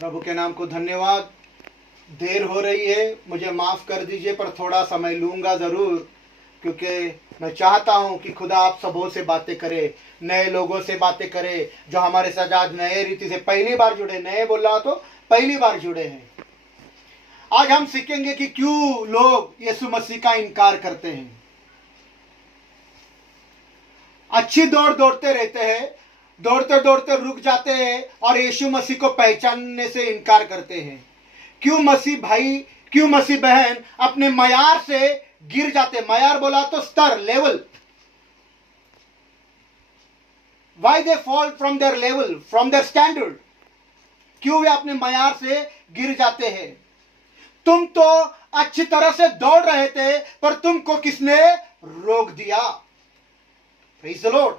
प्रभु के नाम को धन्यवाद। देर हो रही है, मुझे माफ़ कर दीजिए, पर थोड़ा समय लूँगा ज़रूर, क्योंकि मैं चाहता हूँ कि खुदा आप सबों से बातें करे, नए लोगों से बातें करे जो हमारे साथ आज नए रीति से पहली बार जुड़े, नए बोल रहा तो पहली बार जुड़े हैं। आज हम सीखेंगे कि क्यों लोग यीशु मसीह का इनकार करते हैं। अच्छी दौड़ दौड़ते रहते हैं, दौड़ते दौड़ते रुक जाते हैं और यीशु मसीह को पहचानने से इनकार करते हैं। क्यों मसीह भाई, क्यों मसीह बहन अपने मयार से गिर जाते। मयार बोला तो स्तर, level. Why they fall from their level, from their standard. क्यों वे अपने मयार से गिर जाते हैं। तुम तो अच्छी तरह से दौड़ रहे थे, पर तुमको किसने रोक दिया। Praise the Lord.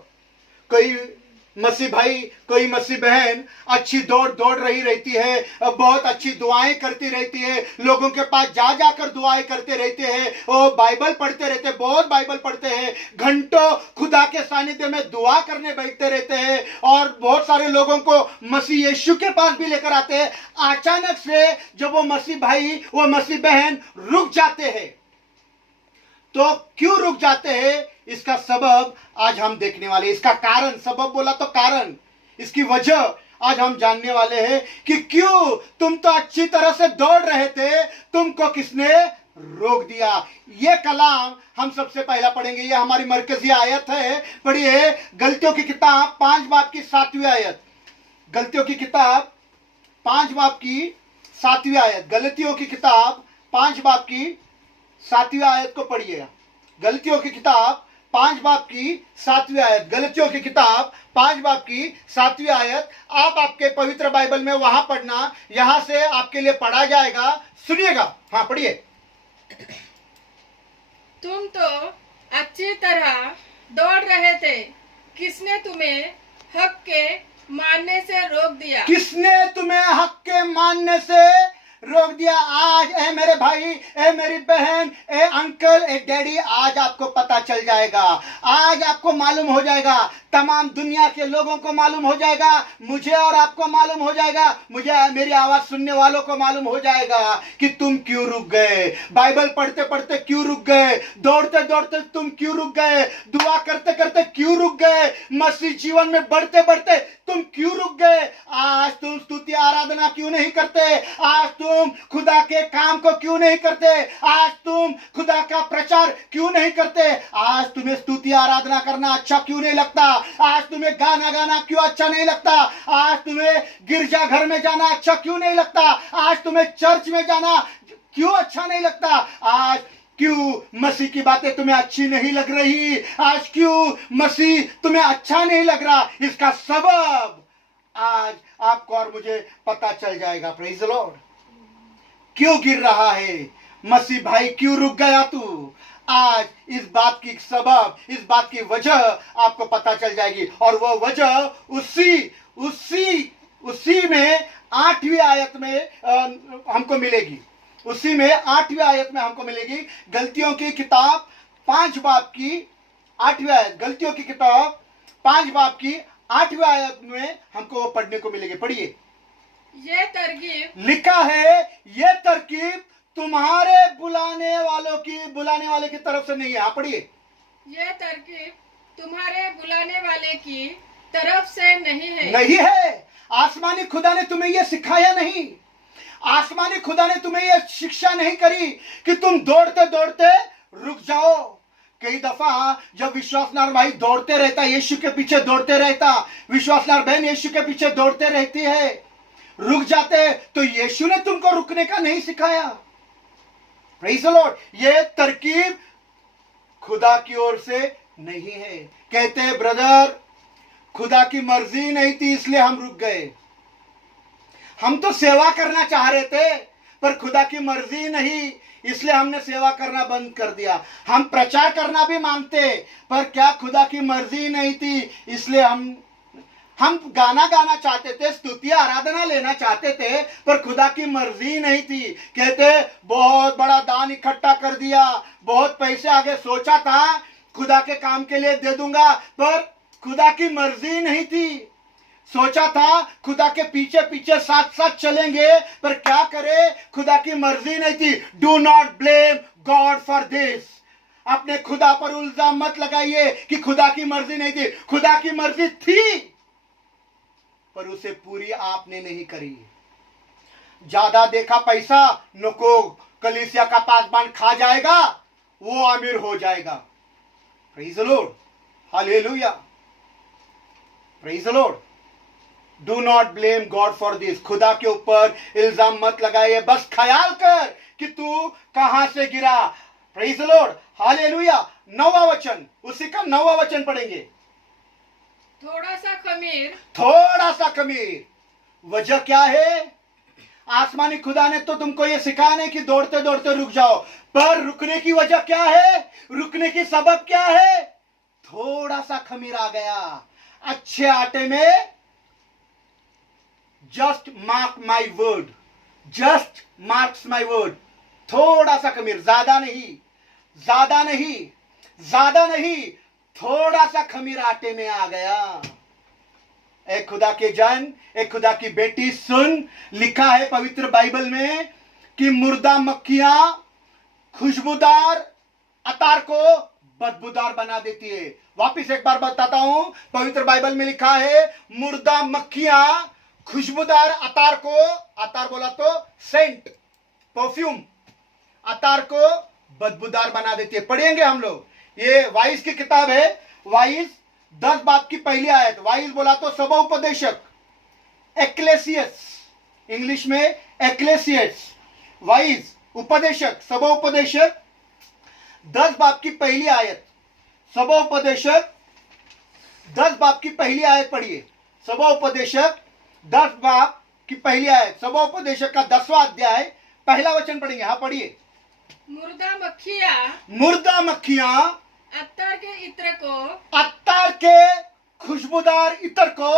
कोई मसीह भाई, कोई मसीह बहन अच्छी दौड़ दौड़ रही रहती है, बहुत अच्छी दुआएं करती रहती है, लोगों के पास जा जाकर दुआएं करते रहते हैं, वो बाइबल पढ़ते रहते हैं, बहुत बाइबल पढ़ते हैं, घंटों खुदा के सानिध्य में दुआ करने बैठते रहते हैं और बहुत सारे लोगों को मसीह यीशु के पास भी लेकर आते हैं। अचानक से जब वो मसीह भाई, वो मसीह बहन रुक जाते हैं, तो क्यों रुक जाते हैं, इसका सबब आज हम देखने वाले। इसका कारण, सबब बोला तो कारण, इसकी वजह आज हम जानने वाले हैं कि क्यों तुम तो अच्छी तरह से दौड़ रहे थे, तुमको किसने रोक दिया। ये कलाम हम सबसे पहला पढ़ेंगे। ये हमारी मरकजी आयत है। पढ़िए गलतियों की किताब 5 बाब की 7वीं आयत। गलतियों की किताब 5 बाब की 7वीं आयत। गलतियों की किताब 5 बाब की 7वीं आयत को पढ़िएगा। गलतियों की किताब 5 बाब की 7वीं आयत। गलतियों की किताब 5 बाब की 7वीं आयत। आप आपके पवित्र बाइबल में वहां पढ़ना, यहां से आपके लिए पढ़ा जाएगा। सुनिएगा। हाँ पढ़िए। तुम तो अच्छी तरह दौड़ रहे थे, किसने तुम्हें हक के मानने से रोक दिया। किसने तुम्हें हक के मानने से रोक दिया। आज ए मेरे भाई, ए मेरी बहन, ए अंकल, ए डैडी, आज आपको पता चल जाएगा, आज आपको मालूम हो जाएगा, तमाम दुनिया के लोगों को मालूम हो जाएगा, मुझे और आपको मालूम हो जाएगा, मुझे, मेरी आवाज सुनने वालों को मालूम हो जाएगा कि तुम क्यों रुक गए। बाइबल पढ़ते पढ़ते क्यों रुक गए, दौड़ते दौड़ते तुम क्यों रुक गए, दुआ करते करते क्यों रुक गए, मसीह जीवन में बढ़ते बढ़ते तुम क्यों रुक गए। आज तुम स्तुति आराधना क्यों नहीं करते, आज तुम खुदा के काम को क्यों नहीं करते, आज तुम खुदा का प्रचार क्यों नहीं करते, आज तुम्हें स्तुति आराधना करना अच्छा क्यों नहीं लगता, आज तुम्हें गाना गाना क्यों अच्छा नहीं लगता, आज तुम्हें गिरजा घर में जाना अच्छा क्यों नहीं लगता, आज तुम्हें चर्च में जाना क्यों अच्छा नहीं लगता, आज क्यों मसीह की बातें तुम्हें अच्छी नहीं लग रही, आज क्यों मसीह तुम्हें अच्छा नहीं लग रहा। इसका सबब आज आपको और मुझे पता चल जाएगा। Praise the Lord. क्यों गिर रहा है मसीह भाई, क्यों रुक गया तू, आज इस बात की सबब, इस बात की वजह आपको पता चल जाएगी। और वो वजह उसी में 8वीं आयत में हमको मिलेगी। उसी में 8वीं आयत में हमको मिलेगी। गलतियों की किताब 5 बाब की 8वीं आयत। गलतियों की किताब 5 बाब की 8वीं आयत में हमको पढ़ने को मिलेगी। पढ़िए। ये तरकीब लिखा है, ये तरकीब तुम्हारे बुलाने वाले की तरफ से नहीं है। हाँ पढ़िए। ये तरकीब तुम्हारे बुलाने वाले की तरफ से नहीं है। आसमानी खुदा ने तुम्हें यह सिखाया नहीं, आसमानी खुदा ने तुम्हें यह शिक्षा नहीं करी कि तुम दौड़ते दौड़ते रुक जाओ। कई दफा जब विश्वासनार भाई दौड़ते रहता, यीशु के पीछे दौड़ते रहता, विश्वासनार बहन यीशु के पीछे दौड़ते रहती है, रुक जाते, तो यीशु ने तुमको रुकने का नहीं सिखाया। Praise the Lord. ये तरकीब खुदा की ओर से नहीं है। कहते हैं ब्रदर, खुदा की मर्जी नहीं थी इसलिए हम रुक गए, हम तो सेवा करना चाह रहे थे, पर खुदा की मर्जी नहीं इसलिए हमने सेवा करना बंद कर दिया। हम प्रचार करना भी मांगते, पर क्या खुदा की मर्जी नहीं थी इसलिए हम गाना गाना चाहते थे, स्तुति आराधना लेना चाहते थे, पर खुदा की मर्जी नहीं थी। कहते बहुत बड़ा दान इकट्ठा कर दिया, बहुत पैसे आगे सोचा था खुदा के काम के लिए दे दूंगा, पर खुदा की मर्जी नहीं थी। सोचा था खुदा के पीछे पीछे साथ साथ चलेंगे, पर क्या करे, खुदा की मर्जी नहीं थी। Do not blame God for this. अपने खुदा पर इल्जाम मत लगाइए कि खुदा की मर्जी नहीं थी। खुदा की मर्जी थी, पर उसे पूरी आपने नहीं करी। ज्यादा देखा पैसा, नको कलीसिया का पासबान खा जाएगा, वो अमीर हो जाएगा। Praise the Lord, hallelujah, praise the Lord. Do not blame God for this. खुदा के ऊपर इल्जाम मत लगाइए, बस ख्याल कर कि तू कहां से गिरा। Praise the Lord, hallelujah. 9वां वचन, उसी का 9वां वचन पढ़ेंगे। थोड़ा सा खमीर, थोड़ा सा खमीर। वजह क्या है? आसमानी खुदा ने तो तुमको ये सिखाया नहीं कि दौड़ते दौड़ते रुक जाओ, पर रुकने की वजह क्या है? रुकने की सबब क्या है? थोड़ा सा खमीर आ गया। अच्छे आटे में just mark my word, just marks my word. थोड़ा सा खमीर, ज्यादा नहीं, ज्यादा नहीं, ज्यादा नहीं, थोड़ा सा खमीर आटे में आ गया। एक खुदा के जन, एक खुदा की बेटी, सुन, लिखा है पवित्र बाइबल में कि मुर्दा मक्खियां खुशबूदार अतार को बदबूदार बना देती है। वापिस एक बार बताता हूं, पवित्र बाइबल में लिखा है मुर्दा मक्खियां खुशबूदार अतार को, अतार बोला तो सेंट, परफ्यूम, अतार को बदबूदार बना देती है। पढ़ेंगे हम लोग, ये वाइस की किताब है, वाइस 10 बाब की पहली आयत। वाइस बोला तो सभा उपदेशक, एक्लेसियस, इंग्लिश में एक्लेसियस, वाइस उपदेशक, सभा उपदेशक, 10 बाब की पहली आयत। सभा उपदेशक 10 बाब की पहली आयत पढ़िए। सभा उपदेशक 10 बाब की पहली आयत, सभा उपदेशक का 10वां अध्याय पहला वचन पढ़ेंगे। हाँ पढ़िए। मुर्दा मक्खियां, मुर्दा मक्खियां अत्तर के इत्र को, अत्तार के खुशबूदार इत्र को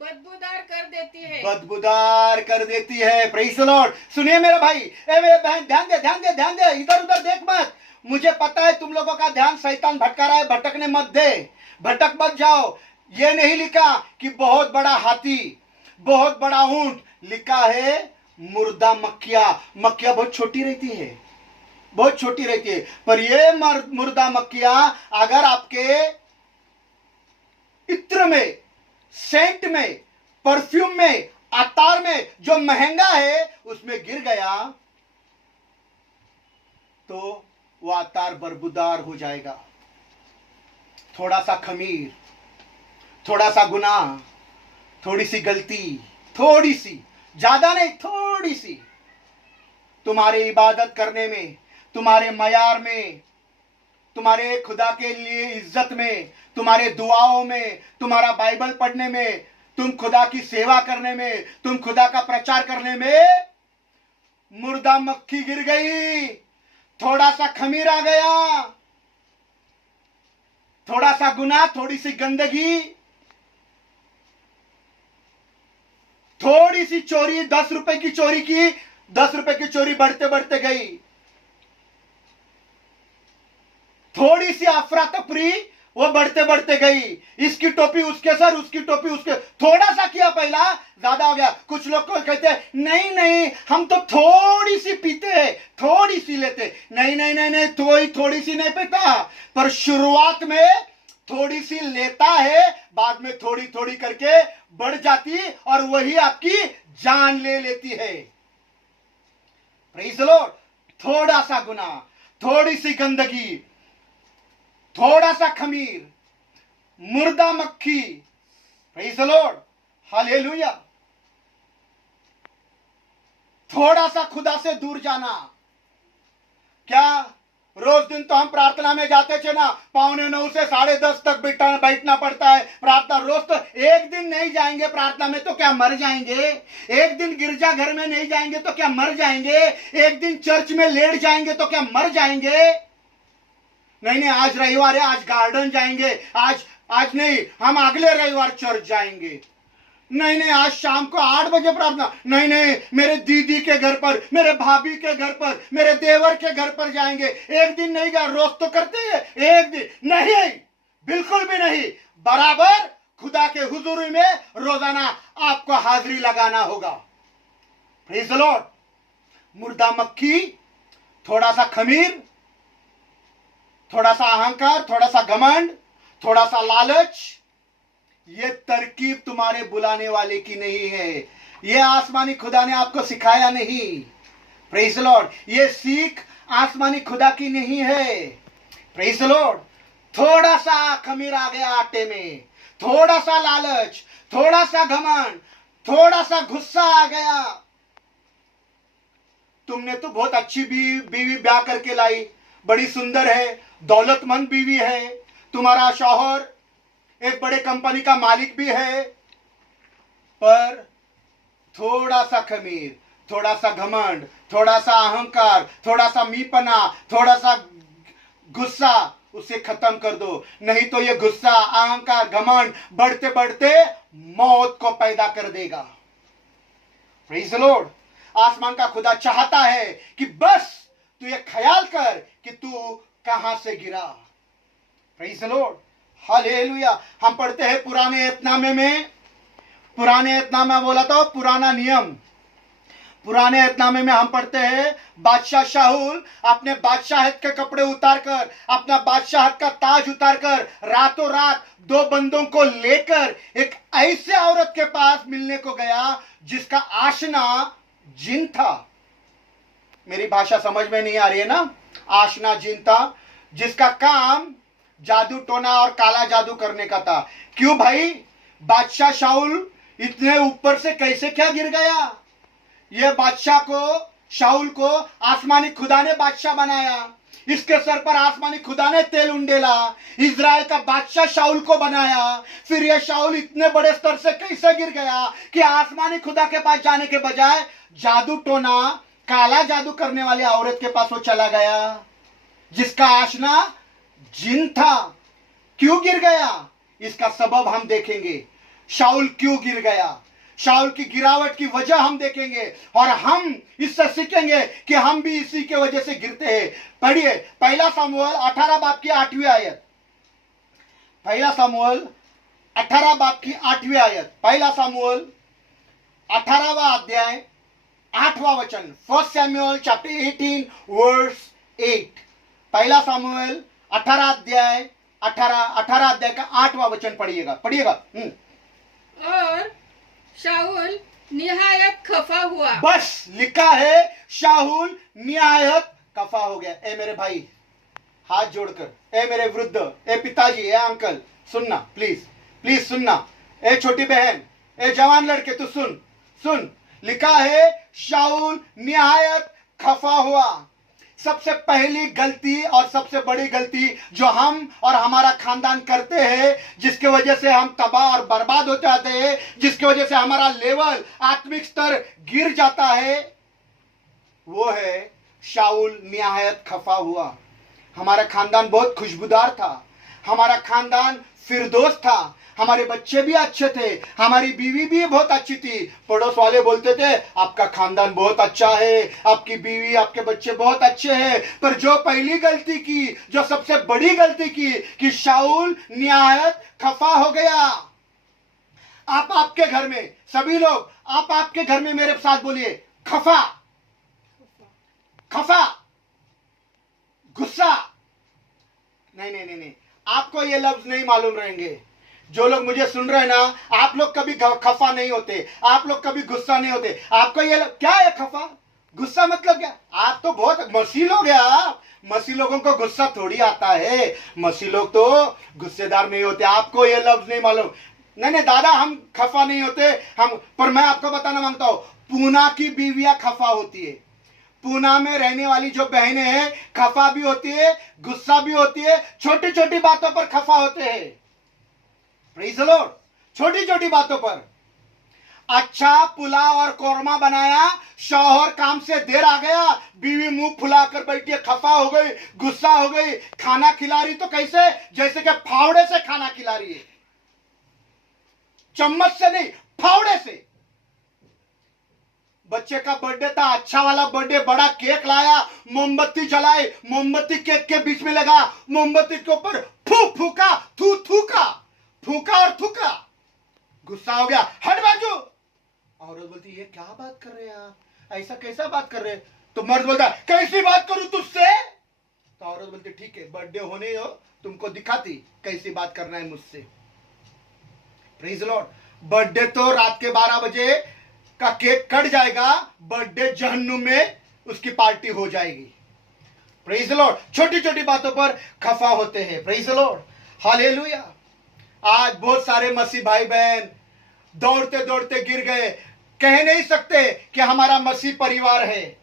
बदबूदार कर देती है। बदबूदार कर देती है। Praise the Lord. सुनिए मेरा भाई, ए मेरे बहन, ध्यान दे, ध्यान दे, ध्यान दे, इधर उधर देख मत। मुझे पता है तुम लोगों का ध्यान शैतान भटका रहा है, भटकने मत दे, भटक मत जाओ। ये नहीं लिखा कि बहुत बड़ा हाथी, बहुत बड़ा ऊंट, लिखा है मुर्दा मक्खिया। मक्खिया बहुत छोटी रहती है, बहुत छोटी रहती है, पर ये मुर्दा मक्खिया अगर आपके इत्र में, सेंट में, परफ्यूम में, अतार में जो महंगा है उसमें गिर गया तो वो अतार बदबूदार हो जाएगा। थोड़ा सा खमीर, थोड़ा सा गुनाह, थोड़ी सी गलती, थोड़ी सी, ज्यादा नहीं, थोड़ी सी, तुम्हारे इबादत करने में, तुम्हारे मयार में, तुम्हारे खुदा के लिए इज्जत में, तुम्हारे दुआओं में, तुम्हारा बाइबल पढ़ने में, तुम खुदा की सेवा करने में, तुम खुदा का प्रचार करने में मुर्दा मक्खी गिर गई, थोड़ा सा खमीर आ गया, थोड़ा सा गुनाह, थोड़ी सी गंदगी, थोड़ी सी चोरी, 10 रुपए की चोरी की, 10 रुपए की चोरी बढ़ते बढ़ते गई, थोड़ी सी अफरा तफरी, वो बढ़ते बढ़ते गई। इसकी टोपी उसके सर, उसकी टोपी उसके, थोड़ा सा किया पहला, ज्यादा हो गया। कुछ लोग को कहते हैं नहीं नहीं हम तो थोड़ी सी पीते हैं, थोड़ी सी लेते, नहीं नहीं नहीं नहीं, थोड़ी सी नहीं पीता, पर शुरुआत में थोड़ी सी लेता है, बाद में थोड़ी थोड़ी करके बढ़ जाती और वही आपकी जान ले लेती है। Praise the Lord. थोड़ा सा गुनाह, थोड़ी सी गंदगी, थोड़ा सा खमीर, मुर्दा मक्खी, प्रेज़ द लॉर्ड, हालेलुया। थोड़ा सा खुदा से दूर जाना। क्या रोज दिन तो हम प्रार्थना में जाते थे ना, 9:45 से 10:30 तक बैठना पड़ता है प्रार्थना। रोज तो एक दिन नहीं जाएंगे प्रार्थना में तो क्या मर जाएंगे? एक दिन गिरजा घर में नहीं जाएंगे तो क्या मर जाएंगे? एक दिन चर्च में लेट जाएंगे तो क्या मर जाएंगे? नहीं नहीं, आज रविवार है, आज गार्डन जाएंगे, आज नहीं, हम अगले रविवार चर्च जाएंगे। नहीं नहीं, आज शाम को 8 बजे प्रार्थना, नहीं नहीं, मेरे दीदी के घर पर, मेरे भाभी के घर पर, मेरे देवर के घर पर जाएंगे। एक दिन नहीं गया, रोज तो करते हैं, एक दिन नहीं, बिल्कुल भी नहीं। बराबर खुदा के हुजूरी में रोजाना आपको हाजिरी लगाना होगा। Praise the Lord. मुर्दा मक्खी, थोड़ा सा खमीर, थोड़ा सा अहंकार, थोड़ा सा घमंड, थोड़ा सा लालच, ये तरकीब तुम्हारे बुलाने वाले की नहीं है। ये आसमानी खुदा ने आपको सिखाया नहीं। Praise the Lord. ये सीख आसमानी खुदा की नहीं है। Praise the Lord. थोड़ा सा खमीर आ गया आटे में, थोड़ा सा लालच, थोड़ा सा घमंड, थोड़ा सा गुस्सा आ गया। तुमने तो बहुत अच्छी बीवी ब्याह करके लाई, बड़ी सुंदर है, दौलतमंद बीवी है, तुम्हारा शौहर एक बड़े कंपनी का मालिक भी है, पर थोड़ा सा खमीर, थोड़ा सा घमंड, थोड़ा सा अहंकार, थोड़ा सा मीपना, थोड़ा सा गुस्सा, उसे खत्म कर दो। नहीं तो ये गुस्सा, अहंकार, घमंड बढ़ते बढ़ते मौत को पैदा कर देगा। Praise the Lord. आसमान का खुदा चाहता है कि बस तू ये ख्याल कर कि तू कहां से गिरा। Praise the Lord. हालेलुया। हम पढ़ते हैं पुराने एतनामे में, बोला था पुराना नियम, पुराने एतनामे में हम पढ़ते हैं बादशाह शाऊल अपने बादशाहत के कपड़े उतारकर, अपना बादशाहत का ताज उतारकर रातों रात दो बंदों को लेकर एक ऐसे औरत के पास मिलने को गया जिसका आशना जिन था। मेरी भाषा समझ में नहीं आ रही है ना? आशना जिन था, जिसका काम जादू टोना और काला जादू करने का था। क्यों भाई? बादशाह शाऊल इतने ऊपर से कैसे क्या गिर गया? यह बादशाह को, शाऊल को आसमानी खुदा ने बादशाह बनाया। इसके सर पर आसमानी खुदा ने तेल उंडेला, इजराइल का बादशाह शाऊल को बनाया। फिर यह शाऊल इतने बड़े स्तर से कैसे गिर गया कि आसमानी खुदा के पास जाने के बजाय जादू टोना, काला जादू करने वाली औरत के पास वो चला गया जिसका आशना जिन था। क्यों गिर गया? इसका सबब हम देखेंगे। शाऊल क्यों गिर गया, शाऊल की गिरावट की वजह हम देखेंगे और हम इससे सीखेंगे कि हम भी इसी के वजह से गिरते हैं। पढ़िए पहला शमूएल 18 बाब की 8वीं आयत। पहला शमूएल 18 बाब की 8वीं आयत। पहला शमूएल 18वां अध्याय 8वां वचन। 1 Samuel chapter 18 verse 8। पहला शमूएल 18 अध्याय का 8वां वचन पढ़िएगा। और शाऊल निहायत खफा हुआ। बस लिखा है शाऊल निहायत खफा हो गया। ए मेरे भाई, हाथ जोड़कर, ए मेरे वृद्ध, ए पिताजी, ए अंकल, सुनना प्लीज सुनना। ए छोटी बहन, ए जवान लड़के, तू सुन। लिखा है शाऊल निहायत खफा हुआ। सबसे पहली गलती और सबसे बड़ी गलती जो हम और हमारा खानदान करते हैं, जिसके वजह से हम तबाह और बर्बाद हो जाते हैं, जिसकी वजह से हमारा लेवल, आत्मिक स्तर गिर जाता है, वो है शाऊल निहायत खफा हुआ। हमारा खानदान बहुत खुशबूदार था, हमारा खानदान फिरदौस था, हमारे बच्चे भी अच्छे थे, हमारी बीवी भी बहुत अच्छी थी। पड़ोस वाले बोलते थे आपका खानदान बहुत अच्छा है, आपकी बीवी, आपके बच्चे बहुत अच्छे हैं। पर जो पहली गलती की, जो सबसे बड़ी गलती की कि शाऊल निहायत खफा हो गया। आप आपके घर में, सभी लोग आप आपके घर में मेरे साथ बोलिए खफा, गुस्सा। नहीं, आपको ये लफ्ज नहीं मालूम रहेंगे। जो लोग मुझे सुन रहे हैं ना, आप लोग कभी खफा नहीं होते, आप लोग कभी गुस्सा नहीं होते। आपको ये क्या है खफा, गुस्सा मतलब क्या? आप तो बहुत मसीह लोग हैं। आप मसीह लोगों को गुस्सा थोड़ी आता है, मसीह लोग तो गुस्सेदार नहीं होते। आपको ये लफ्ज नहीं मालूम। नहीं दादा, हम खफा नहीं होते हम। पर मैं आपको बताना मांगता हूं, पूना की बीवियां खफा होती है। पूना में रहने वाली जो बहनें हैं खफा भी होती है, गुस्सा भी होती है, छोटी छोटी बातों पर खफा होते हैं। Praise the Lord. छोटी छोटी बातों पर। अच्छा पुलाव और कोरमा बनाया, शौहर काम से देर आ गया, बीवी मुंह फुलाकर बैठी है, खफा हो गई, गुस्सा हो गई। खाना खिला रही तो कैसे, जैसे कि फावड़े से खाना खिला रही है, चम्मच से नहीं, फावड़े से। बच्चे का बर्थडे था, अच्छा वाला बर्थडे, बड़ा केक लाया, मोमबत्ती जलाई, मोमबत्ती केक के बीच में लगा, मोमबत्ती के ऊपर फूका, फूका और थूका। गुस्सा हो गया, हट बाजू। औरत बोलती ये क्या बात कर रहे हैं आप, ऐसा कैसा बात कर रहे हैं? तो मर्द बोलता है कैसी बात करूं तुझसे? तो औरत बोलती ठीक है, बर्थडे होने हो, तुमको दिखाती कैसी बात करना है मुझसे। Praise Lord. बर्थडे तो रात के 12 बजे का केक कट जाएगा, बर्थडे जहन्नुम में उसकी पार्टी हो जाएगी। Praise Lord. छोटी छोटी बातों पर खफा होते हैं। Praise Lord, hallelujah. आज बहुत सारे मसीह भाई बहन दौड़ते दौड़ते गिर गए, कह नहीं सकते कि हमारा मसीह परिवार है।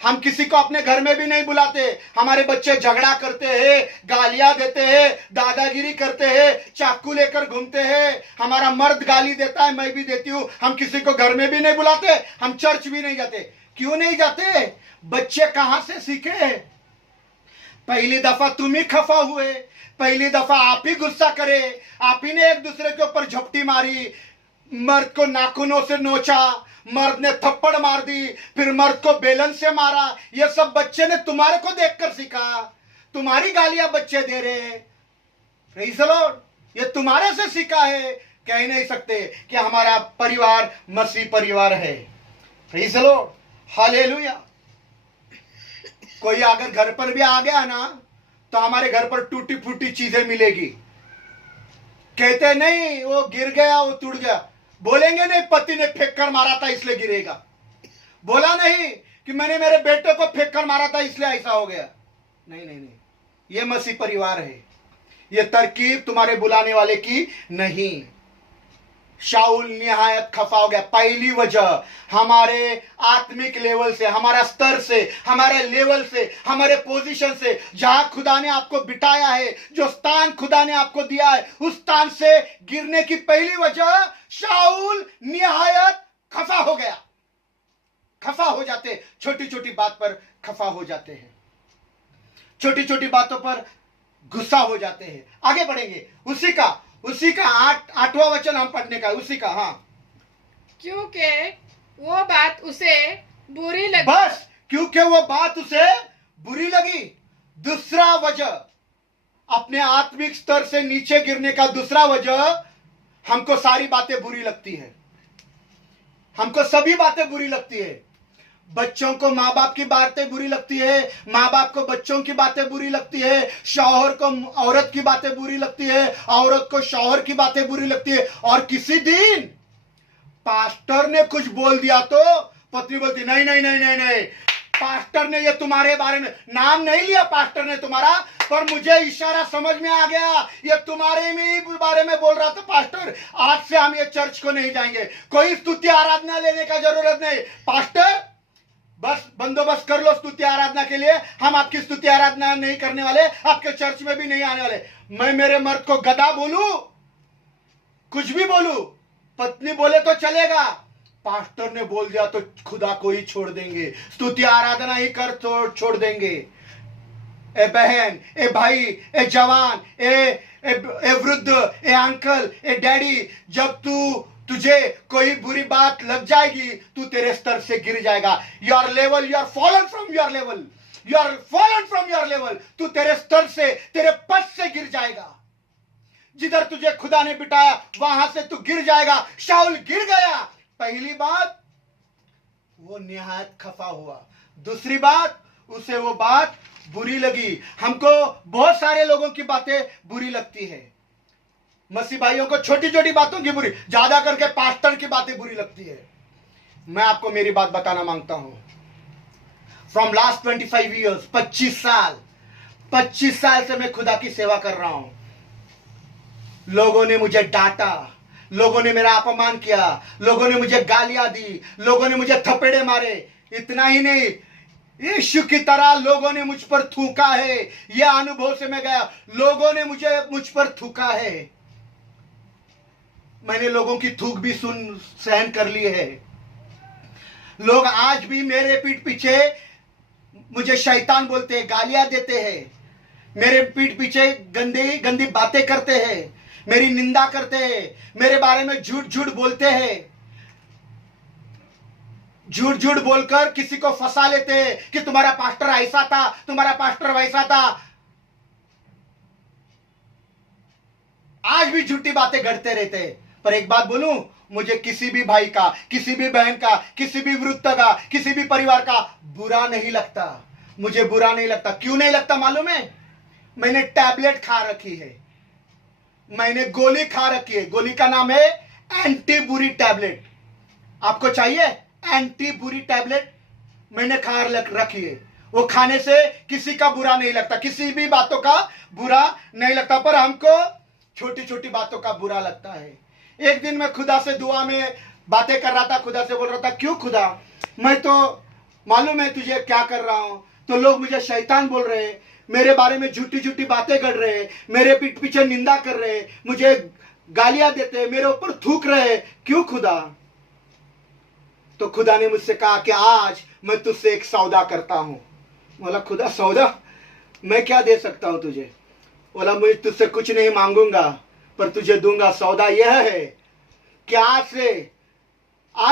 हम किसी को अपने घर में भी नहीं बुलाते, हमारे बच्चे झगड़ा करते हैं, गालियां देते हैं, दादागिरी करते हैं, चाकू लेकर घूमते हैं, हमारा मर्द गाली देता है, मैं भी देती हूं, हम किसी को घर में भी नहीं बुलाते, हम चर्च भी नहीं जाते। क्यों नहीं जाते? बच्चे कहां से सीखे? पहली दफा तुम ही खफा हुए, पहली दफा आप ही गुस्सा करे, आप ही ने एक दूसरे के ऊपर झपटी मारी, मर्द को नाखूनों से नोचा, मर्द ने थप्पड़ मार दी, फिर मर्द को बेलन से मारा। ये सब बच्चे ने तुम्हारे को देखकर सीखा, तुम्हारी गालियां बच्चे दे रहे। प्रेज़ द लॉर्ड, ये तुम्हारे से सीखा है। कह नहीं सकते कि हमारा परिवार मसीह परिवार है। Praise the Lord, hallelujah. कोई अगर घर पर भी आ गया ना, तो हमारे घर पर टूटी फूटी चीजें मिलेगी। कहते नहीं वो गिर गया, वो टूट गया, बोलेंगे नहीं पति ने फेंक कर मारा था इसलिए गिरेगा। बोला नहीं कि मैंने मेरे बेटे को फेंक कर मारा था इसलिए ऐसा हो गया। नहीं नहीं नहीं, ये मसीह परिवार है। ये तरकीब तुम्हारे बुलाने वाले की नहीं। शाऊल निहायत खफा हो गया। पहली वजह हमारे आत्मिक लेवल से, हमारा स्तर से, हमारे लेवल से, हमारे पोजीशन से, जहां खुदा ने आपको बिठाया है, जो स्थान खुदा ने आपको दिया है, उस स्थान से गिरने की पहली वजह शाऊल निहायत खफा हो गया। खफा हो जाते, छोटी छोटी बात पर खफा हो जाते हैं, छोटी छोटी बातों पर गुस्सा हो जाते हैं। आगे बढ़ेंगे, उसी का 8वां वचन हम पढ़ने का, उसी का। हाँ, क्योंकि वो बात उसे बुरी लगी। बस क्योंकि वो बात उसे बुरी लगी। दूसरा वजह, अपने आत्मिक स्तर से नीचे गिरने का दूसरा वजह, हमको सारी बातें बुरी लगती है, हमको सभी बातें बुरी लगती है। बच्चों को माँ बाप की बातें बुरी लगती है, माँ बाप को बच्चों की बातें बुरी लगती है, शौहर को औरत की बातें बुरी लगती है, औरत को शौहर की बातें बुरी लगती है। और किसी दिन पास्टर ने कुछ बोल दिया तो पत्नी बोलती नहीं नहीं नहीं नहीं नहीं, पास्टर ने ये तुम्हारे बारे में, नाम नहीं लिया पास्टर ने तुम्हारा, पर मुझे इशारा समझ में आ गया, ये तुम्हारे में ही बारे में बोल रहा था पास्टर, आज से हम ये चर्च को नहीं जाएंगे। कोई स्तुति आराधना लेने का जरूरत नहीं, पास्टर बस बंदोबस्त कर लो स्तुति आराधना के लिए, हम आपकी स्तुति आराधना नहीं करने वाले, आपके चर्च में भी नहीं आने वाले। मैं मेरे मर्द को गधा बोलूं, कुछ भी बोलूं, पत्नी बोले तो चलेगा, पास्टर ने बोल दिया तो खुदा को ही छोड़ देंगे, स्तुति आराधना ही कर तो छोड़ देंगे। ए बहन, ए भाई, ए जवान, ए वृद्ध, ए अंकल, ए डैडी, जब तुझे कोई बुरी बात लग जाएगी, तू तेरे स्तर से गिर जाएगा। Your level, you are fallen from your level, you are fallen from your level, तू तेरे स्तर से, तेरे पद से गिर जाएगा। जिधर तुझे खुदा ने बिठाया वहां से तू गिर जाएगा। शाऊल गिर गया। पहली बात, वो निहायत खफा हुआ। दूसरी बात, उसे वो बात बुरी लगी। हमको बहुत सारे लोगों की बातें बुरी लगती है। मसीह भाइयों को छोटी छोटी बातों की बुरी, ज्यादा करके पास्टर की बातें बुरी लगती है। मैं आपको मेरी बात बताना मांगता हूं। फ्रॉम लास्ट 25 ईयर्स, 25 साल से मैं खुदा की सेवा कर रहा हूं। लोगों ने मुझे डांटा, लोगों ने मेरा अपमान किया, लोगों ने मुझे गालियां दी, लोगों ने मुझे थपेड़े मारे। इतना ही नहीं, यीशु की तरह लोगों ने मुझ पर थूका है। यह अनुभव से मैं गया, लोगों ने मुझ पर थूका है। मैंने लोगों की थूक भी सहन कर ली है। लोग आज भी मेरे पीठ पीछे मुझे शैतान बोलते हैं, गालियां देते हैं, मेरे पीठ पीछे गंदी गंदी बातें करते हैं, मेरी निंदा करते हैं, मेरे बारे में झूठ झूठ बोलते हैं, झूठ झूठ बोलकर किसी को फंसा लेते हैं कि तुम्हारा पास्टर ऐसा था, तुम्हारा पास्टर वैसा था। आज भी झूठी बातें करते रहते हैं। पर एक बात बोलूं, मुझे किसी भी भाई का, किसी भी बहन का, किसी भी वृद्ध का, किसी भी परिवार का बुरा नहीं लगता। मुझे बुरा नहीं लगता। क्यों नहीं लगता मालूम है? मैंने टैबलेट खा रखी है, मैंने गोली खा रखी है। गोली का नाम है एंटी बुरी टैबलेट। आपको चाहिए एंटी बुरी टैबलेट? मैंने खा रखी है। वो खाने से किसी का बुरा नहीं लगता, किसी भी बातों का बुरा नहीं लगता, पर हमको छोटी छोटी बातों का बुरा लगता है। एक दिन मैं खुदा से दुआ में बातें कर रहा था, खुदा से बोल रहा था, क्यों खुदा, मैं तो मालूम है तुझे क्या कर रहा हूं, तो लोग मुझे शैतान बोल रहे हैं, मेरे बारे में झूठी झूठी बातें कर रहे हैं, मेरे पीठ पीछे निंदा कर रहे हैं, मुझे गालियां देते, मेरे ऊपर थूक रहे, क्यों खुदा? तो खुदा ने मुझसे कहा कि आज मैं तुझसे एक सौदा करता हूं। बोला खुदा सौदा? मैं क्या दे सकता हूं तुझे? बोला मुझे तुझसे कुछ नहीं मांगूंगा, पर तुझे दूंगा। सौदा यह है कि आज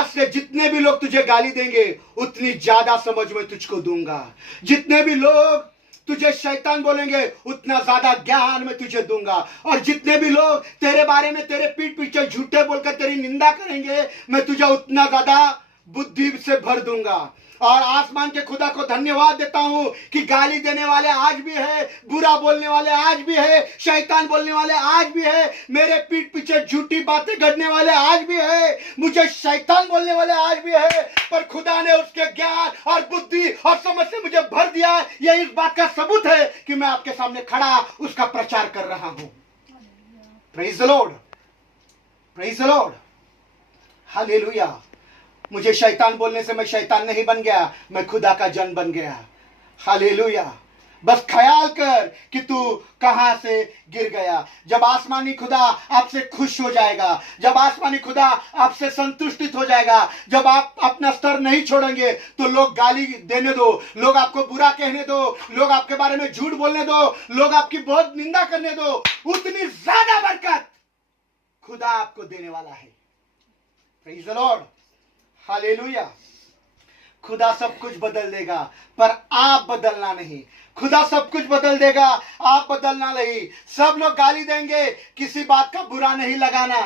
से जितने भी लोग तुझे गाली देंगे उतनी ज्यादा समझ मैं तुझको दूंगा। जितने भी लोग तुझे शैतान बोलेंगे उतना ज्यादा ज्ञान मैं तुझे दूंगा। और जितने भी लोग तेरे बारे में तेरे पीठ पीछे झूठे बोलकर तेरी निंदा करेंगे, मैं तुझे उतना ज्यादा बुद्धि से भर दूंगा। और आसमान के खुदा को धन्यवाद देता हूं कि गाली देने वाले आज भी है, बुरा बोलने वाले आज भी है, शैतान बोलने वाले आज भी है, मेरे पीठ पीछे झूठी बातें करने वाले आज भी है, मुझे शैतान बोलने वाले आज भी है, पर खुदा ने उसके ज्ञान और बुद्धि और समझ से मुझे भर दिया। यह इस बात का सबूत है कि मैं आपके सामने खड़ा उसका प्रचार कर रहा हूं। Praise the Lord, praise the Lord, hallelujah. मुझे शैतान बोलने से मैं शैतान नहीं बन गया, मैं खुदा का जन बन गया। हालेलुया। बस ख्याल कर कि तू कहां से गिर गया। जब आसमानी खुदा आपसे खुश हो जाएगा, जब आसमानी खुदा आपसे संतुष्टित हो जाएगा, जब आप अपना स्तर नहीं छोड़ेंगे, तो लोग गाली देने दो, लोग आपको बुरा कहने दो, लोग आपके बारे में झूठ बोलने दो, लोग आपकी बहुत निंदा करने दो, उतनी ज्यादा बरकत खुदा आपको देने वाला है। Praise the Lord, hallelujah. खुदा सब कुछ बदल देगा, पर आप बदलना नहीं। खुदा सब कुछ बदल देगा, आप बदलना नहीं। सब लोग गाली देंगे, किसी बात का बुरा नहीं लगाना,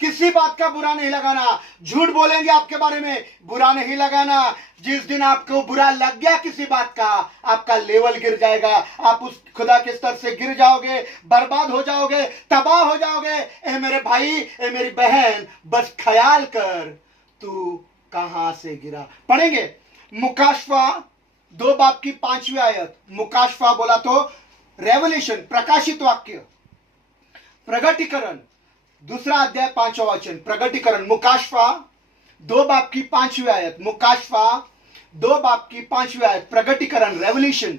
किसी बात का बुरा नहीं लगाना। झूठ बोलेंगे आपके बारे में, बुरा नहीं लगाना। जिस दिन आपको बुरा लग गया किसी बात का, आपका लेवल गिर जाएगा, आप उस खुदा के स्तर से गिर जाओगे, बर्बाद हो जाओगे, तबाह हो जाओगे। ए मेरे भाई, ए मेरी बहन, बस ख्याल कर तू कहां से गिरा। पढ़ेंगे मुकाशवा 2 बाब की 5वीं आयत। मुकाशवा बोला तो रेवलेशन, प्रकाशित वाक्य, प्रगटीकरण 2 अध्याय 5वां वचन, प्रगटीकरण। मुकाशवा 2 बाब की 5वीं आयत, मुकाशवा 2 बाब की 5वीं आयत, प्रगटीकरण, रेवलेशन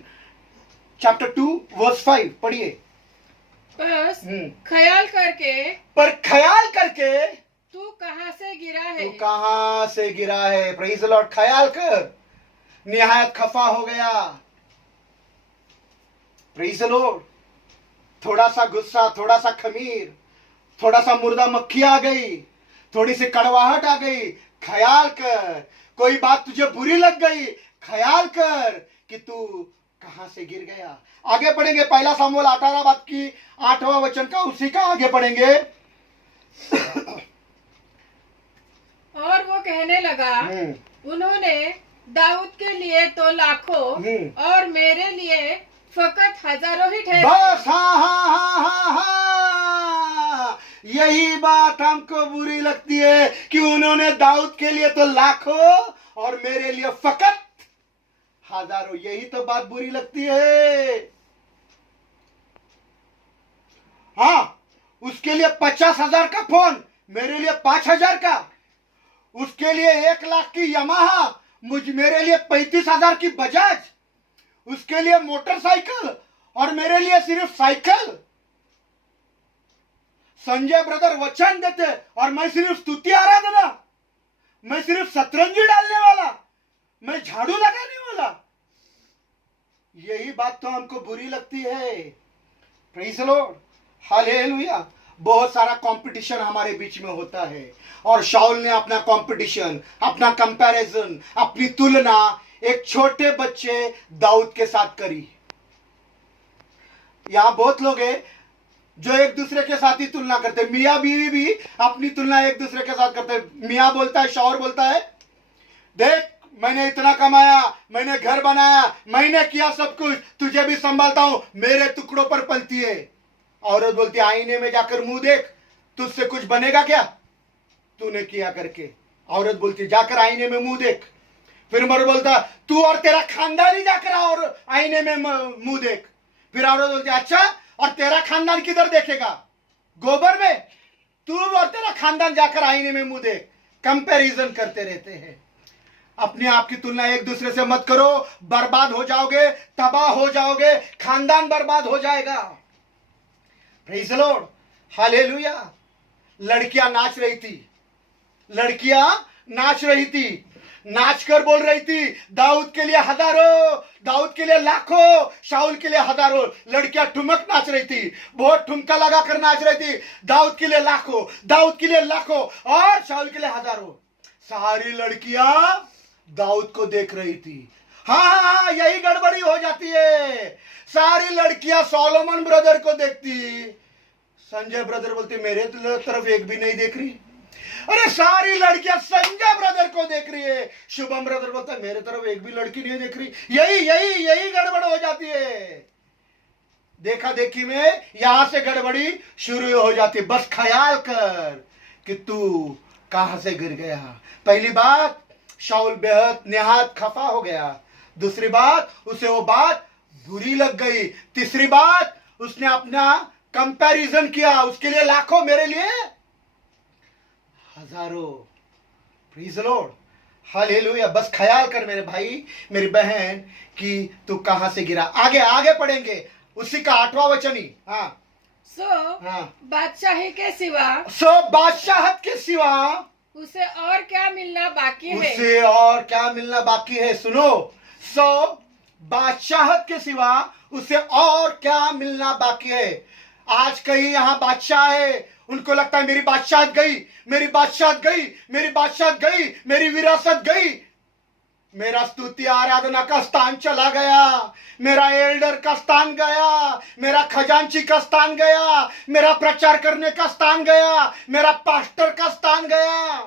चैप्टर 2 वर्स 5 पढ़िए। बस ख्याल करके, पर ख्याल करके तू कहां से गिरा है, तू कहां से गिरा है। Praise the Lord. ख्याल कर, निहायत खफा हो गया। Praise the Lord. थोड़ा सा गुस्सा, थोड़ा सा खमीर, थोड़ा सा मुर्दा मक्खी आ गई, थोड़ी सी कड़वाहट आ गई। ख्याल कर, कोई बात तुझे बुरी लग गई, ख्याल कर कि तू कहां से गिर गया। आगे पढ़ेंगे 1 शमूएल 18 बाब की 8वां वचन का, उसी का आगे पढ़ेंगे। और वो कहने लगा, उन्होंने दाऊद के लिए तो लाखों और मेरे लिए फकत हजारों ही ठहरे। बस हाँ हाँ हाँ हाँ हाँ, यही बात हमको बुरी लगती है कि उन्होंने दाऊद के लिए तो लाखों और मेरे लिए फकत हजारों। यही तो बात बुरी लगती है। हाँ, उसके लिए 50,000 का फोन, मेरे लिए 5,000 का। उसके लिए 1 लाख की यमाहा, मेरे लिए 35,000 की बजाज। उसके लिए मोटरसाइकिल और मेरे लिए सिर्फ साइकिल। संजय ब्रदर वचन देते और मैं सिर्फ स्तुति आराधना, मैं सिर्फ सतरंजी डालने वाला, मैं झाड़ू लगाने वाला। यही बात तो हमको बुरी लगती है। Praise the Lord, hallelujah. बहुत सारा कंपटीशन हमारे बीच में होता है, और शाऊल ने अपना कंपटीशन, अपना कंपैरिजन, अपनी तुलना एक छोटे बच्चे दाऊद के साथ करी। यहां बहुत लोग हैं, जो एक दूसरे के साथ ही तुलना करते, मियाँ बीवी भी अपनी तुलना एक दूसरे के साथ करते। मियाँ बोलता है, शौहर बोलता है, देख मैंने इतना कमाया, मैंने घर बनाया, मैंने किया सब कुछ, तुझे भी संभालता हूं, मेरे टुकड़ों पर पलती है। औरत बोलती है, आईने में जाकर मुंह देख, तुझसे कुछ बनेगा क्या तूने किया करके। औरत बोलती है, जाकर आईने में मुंह देख। फिर मर्द बोलता, तू और तेरा खानदान ही जाकर और आईने में मुंह देख। फिर औरत बोलती है, अच्छा और तेरा खानदान किधर देखेगा, गोबर में? तू और तेरा खानदान जाकर आईने में मुंह देख। कंपैरिजन करते रहते हैं। अपने आप की तुलना एक दूसरे से मत करो, बर्बाद हो जाओगे, तबाह हो जाओगे, खानदान बर्बाद हो जाएगा। Praise the Lord, hallelujah. लड़कियां नाच रही थी, लड़कियां नाच रही थी, नाचकर बोल रही थी, दाऊद के लिए हजारों, दाऊद के लिए लाखों, शाऊल के लिए हजारों। लड़कियां ठुमक नाच रही थी, बहुत ठुमका लगाकर नाच रही थी, दाऊद के लिए लाखों, दाऊद के लिए लाखों और शाऊल के लिए हजारों। सारी लड़कियां दाऊद को देख रही थी। हाँ, यही गड़बड़ी हो जाती है। सारी लड़कियां सोलोमन ब्रदर को देखती, संजय ब्रदर बोलते मेरे तरफ एक भी नहीं देख रही। अरे सारी लड़कियां संजय ब्रदर को देख रही है, शुभम ब्रदर बोलता है मेरे तरफ एक भी लड़की नहीं देख रही। यही गड़बड़ हो जाती है। देखा देखी में यहां से गड़बड़ी शुरू हो जाती है। बस ख्याल कर कि तू कहां से गिर गया। पहली बात, शाऊल बेहद निहायत खफा हो गया। दूसरी बात, उसे वो बात बुरी लग गई। तीसरी बात, उसने अपना कंपैरिजन किया, उसके लिए लाखों, मेरे लिए हजारों। Praise the Lord, hallelujah. बस ख्याल कर मेरे भाई, मेरी बहन, कि तू कहां से गिरा। आगे पढ़ेंगे उसी का 8वां वचन ही। हाँ, बादशाही के सिवा, बादशाहत के सिवा उसे और क्या मिलना बाकी है, उसे और क्या मिलना बाकी है। सुनो, बादशाहत के सिवा उसे और क्या मिलना बाकी है। आज कहीं यहाँ बादशाह है, उनको लगता है मेरी बादशाहत गई, मेरी बादशाहत गई, मेरी बादशाहत गई, मेरी विरासत गई, मेरा स्तुति आराधना का स्थान चला गया, मेरा एल्डर का स्थान गया, मेरा खजांची का स्थान गया, मेरा प्रचार करने का स्थान गया, मेरा पास्टर का स्थान गया।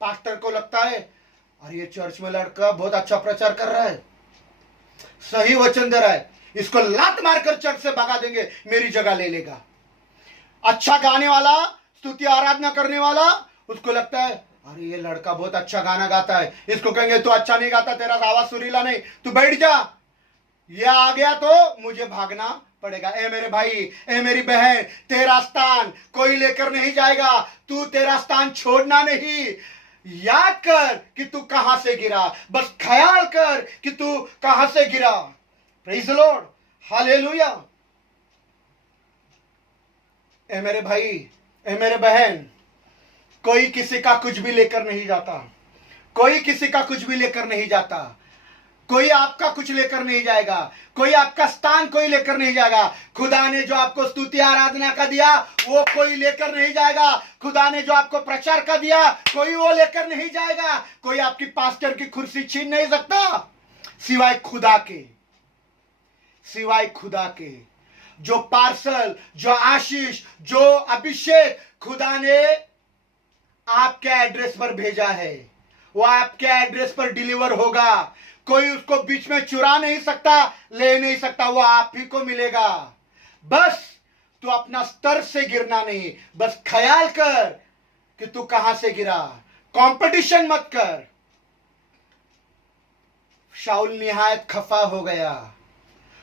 पास्टर को लगता है अरे ये चर्च में लड़का बहुत अच्छा प्रचार कर रहा है, सही वचन दे रहा है, इसको लात मारकर चर्च से भगा देंगे, मेरी जगह ले लेगा। अच्छा गाने वाला, स्तुति आराधना करने वाला, उसको लगता है अरे ये लड़का बहुत अच्छा गाना गाता है, इसको कहेंगे तू अच्छा नहीं गाता, तेरा आवाज सुरीला नहीं, तू बैठ जा। ये आ गया तो मुझे भागना पड़ेगा। ए मेरे भाई, ए मेरी बहन, तेरा स्थान कोई लेकर नहीं जाएगा, तू तेरा स्थान छोड़ना नहीं। याद कर कि तू कहां से गिरा, बस ख्याल कर कि तू कहां से गिरा। Praise the Lord, hallelujah. ए मेरे भाई, ए मेरे बहन, कोई किसी का कुछ भी लेकर नहीं जाता, कोई किसी का कुछ भी लेकर नहीं जाता, कोई आपका कुछ लेकर नहीं जाएगा, कोई आपका स्थान कोई लेकर नहीं जाएगा। खुदा ने जो आपको स्तुति आराधना का दिया वो कोई लेकर नहीं जाएगा। खुदा ने जो आपको प्रचार का दिया कोई वो लेकर नहीं जाएगा। कोई आपकी पास्टर की कुर्सी छीन नहीं सकता सिवाय खुदा के, सिवाय खुदा के। जो पार्सल, जो आशीष, जो अभिषेक खुदा ने आपके एड्रेस पर भेजा है वो आपके एड्रेस पर डिलीवर होगा। कोई उसको बीच में चुरा नहीं सकता, ले नहीं सकता, वो आप ही को मिलेगा। बस तू अपना स्तर से गिरना नहीं, बस ख्याल कर कि तू कहां से गिरा। कंपटीशन मत कर। शाऊल निहायत खफा हो गया,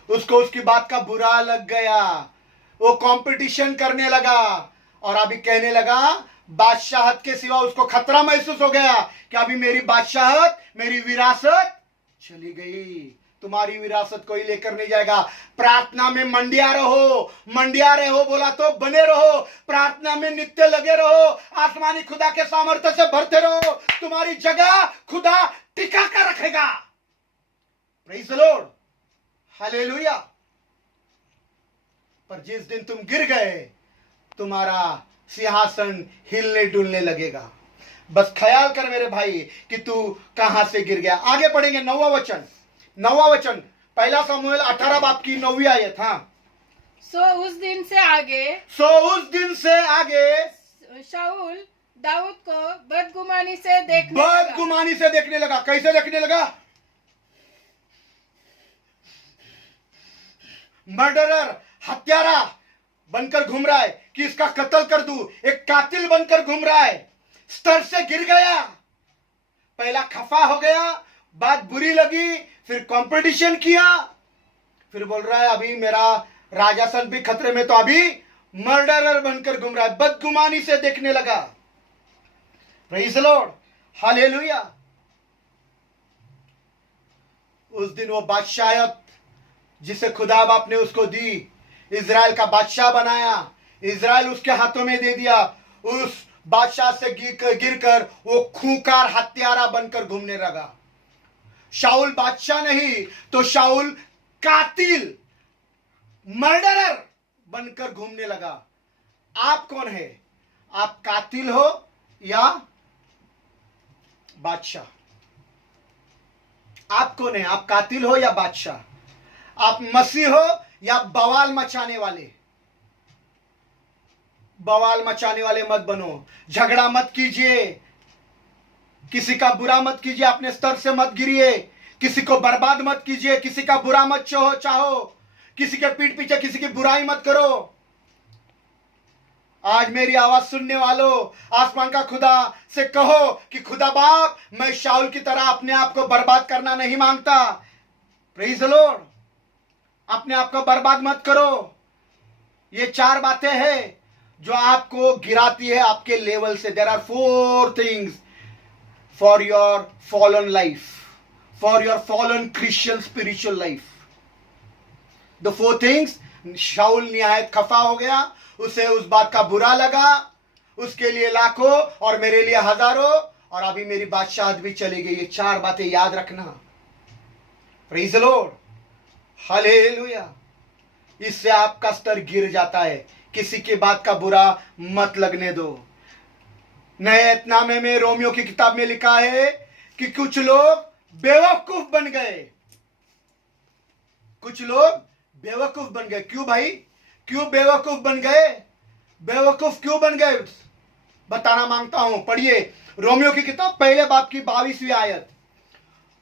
उसको उसकी बात का बुरा लग गया, वो कंपटीशन करने लगा और अभी कहने लगा, बादशाहत के सिवा उसको खतरा महसूस हो गया कि अभी मेरी बादशाहत, मेरी विरासत चली गई। तुम्हारी विरासत कोई लेकर नहीं जाएगा। प्रार्थना में मंडिया रहो, मंडिया रहो, बोला तो बने रहो, प्रार्थना में नित्य लगे रहो, आसमानी खुदा के सामर्थ्य से भरते रहो, तुम्हारी जगह खुदा टिका कर रखेगा। Praise the Lord, hallelujah. पर जिस दिन तुम गिर गए तुम्हारा सिंहासन हिलने डुलने लगेगा। बस ख्याल कर मेरे भाई कि तू कहां से गिर गया। आगे पढ़ेंगे 9वां वचन, 9वां वचन, 1 शमूएल 18 बाब की 9वीं आयत। हाँ, सो उस दिन से आगे शाऊल दाऊद को बदगुमानी से देखने लगा। कैसे देखने लगा? मर्डरर, हत्यारा बनकर घूम रहा है कि इसका कत्ल कर दूं, एक कातिल बनकर घूम रहा है। स्तर से गिर गया, पहला खफा हो गया, बात बुरी लगी, फिर कंपटीशन किया, फिर बोल रहा है अभी मेरा राजासन भी खतरे में, तो अभी मर्डरर बनकर घूम रहा है, बदगुमानी से देखने लगा। Praise the Lord, hallelujah. उस दिन वो बादशाहत जिसे खुदा बाप ने उसको दी, इजराइल का बादशाह बनाया, इजराइल उसके हाथों में दे दिया, उस बादशाह से गिरकर वो खूंखार हत्यारा बनकर घूमने लगा। शाऊल बादशाह नहीं तो शाऊल कातिल, मर्डरर बनकर घूमने लगा। आप कौन है? आप कातिल हो या बादशाह? आप कौन है? आप कातिल हो या बादशाह? आप मसीह हो या बवाल मचाने वाले? बवाल मचाने वाले मत बनो, झगड़ा मत कीजिए, किसी का बुरा मत कीजिए, अपने स्तर से मत गिरिए, किसी को बर्बाद मत कीजिए, किसी का बुरा मत चाहो, किसी के पीठ पीछे किसी की बुराई मत करो। आज मेरी आवाज सुनने वालों, आसमान का खुदा से कहो कि खुदा बाप, मैं शाऊल की तरह अपने आप को बर्बाद करना नहीं मांगता। प्रेज़ द लॉर्ड, अपने आप को बर्बाद मत करो। ये 4 बातें हैं जो आपको गिराती है आपके लेवल से। There are 4 things for your fallen life, for your fallen Christian spiritual life. The 4 things. Saul निहायत खफा हो गया, उसे उस बात का बुरा लगा, उसके लिए लाखों और मेरे लिए हजारों, और अभी मेरी बादशाहत भी चली गई। ये 4 बातें याद रखना। Praise the Lord, hallelujah. इससे आपका स्तर गिर जाता है। किसी की बात का बुरा मत लगने दो। नए एतनामे में रोमियो की किताब में लिखा है कि कुछ लोग बेवकूफ बन गए। कुछ लोग बेवकूफ बन गए। क्यों भाई? क्यों बेवकूफ बन गए? बेवकूफ क्यों बन गए? बताना मांगता हूं। पढ़िए रोमियो की किताब पहले बाब की 22वीं आयत।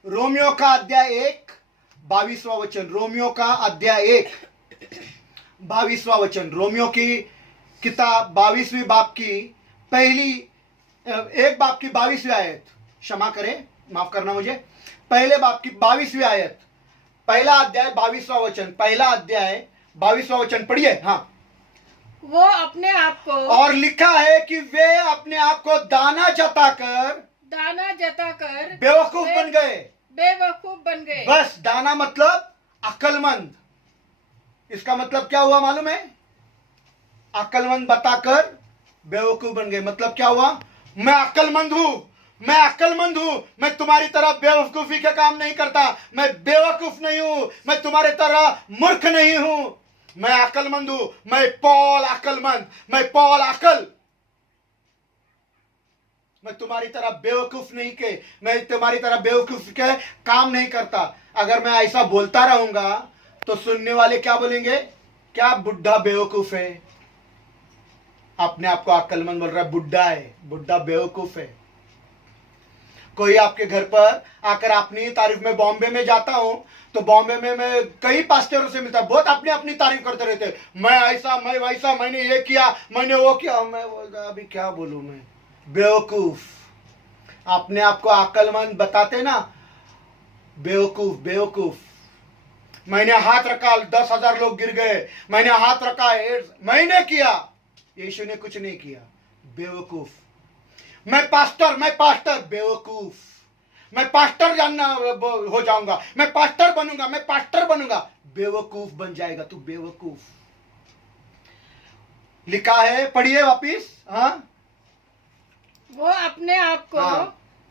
रोमियो का अध्याय 1 22वां वचन। रोमियो का अध्याय 1 22वां वचन। रोमियो की किताब 22वीं बाब की पहली 1 बाब की 22वीं आयत। क्षमा करें, माफ करना मुझे। पहले बाब की 22वीं आयत, पहला अध्याय 22वां वचन। पहला अध्याय 22वां वचन पढ़िए। हाँ। वो अपने आप को, और लिखा है कि वे अपने आप को दाना जताकर बेवकूफ बन गए। बस, दाना मतलब अक्लमंद। इसका मतलब क्या हुआ मालूम है? अक्लमंद बताकर बेवकूफ बन गए। मतलब क्या हुआ? मैं अक्लमंद हूं, मैं तुम्हारी तरह बेवकूफी का काम नहीं करता, मैं बेवकूफ नहीं हूं, मैं तुम्हारी तरह मूर्ख नहीं हूं, मैं अक्लमंद हूं, मैं पॉल अकल। मैं तुम्हारी तरह बेवकूफ नहीं के, मैं तुम्हारी तरह बेवकूफ के काम नहीं करता। अगर मैं ऐसा बोलता रहूंगा तो सुनने वाले क्या बोलेंगे? क्या बुढ़ा बेवकूफ है। अपने आप को अक्लमंद बोल रहा है, बुढ़ा है, बुढ़ा बेवकूफ है। कोई आपके घर पर आकर अपनी तारीफ में, बॉम्बे में जाता हूं तो बॉम्बे में मैं कई पास्टरों से मिलता, बहुत अपनी तारीफ करते रहते, मैं ऐसा, मैं वैसा, मैंने ये किया, मैंने वो किया। मैं अभी क्या बोलूं? मैं बेवकूफ। अपने आप को अक्लमंद बताते ना, बेवकूफ। मैंने हाथ रखा, 10,000 लोग गिर गए, मैंने हाथ रखा, मैंने किया, यीशु ने कुछ नहीं किया। बेवकूफ। मैं पास्टर, बेवकूफ। मैं पास्टर जानना हो जाऊंगा, मैं पास्टर बनूंगा। बेवकूफ बन जाएगा तू, बेवकूफ। लिखा है, पढ़िए वापिस। हाँ। वो अपने आप को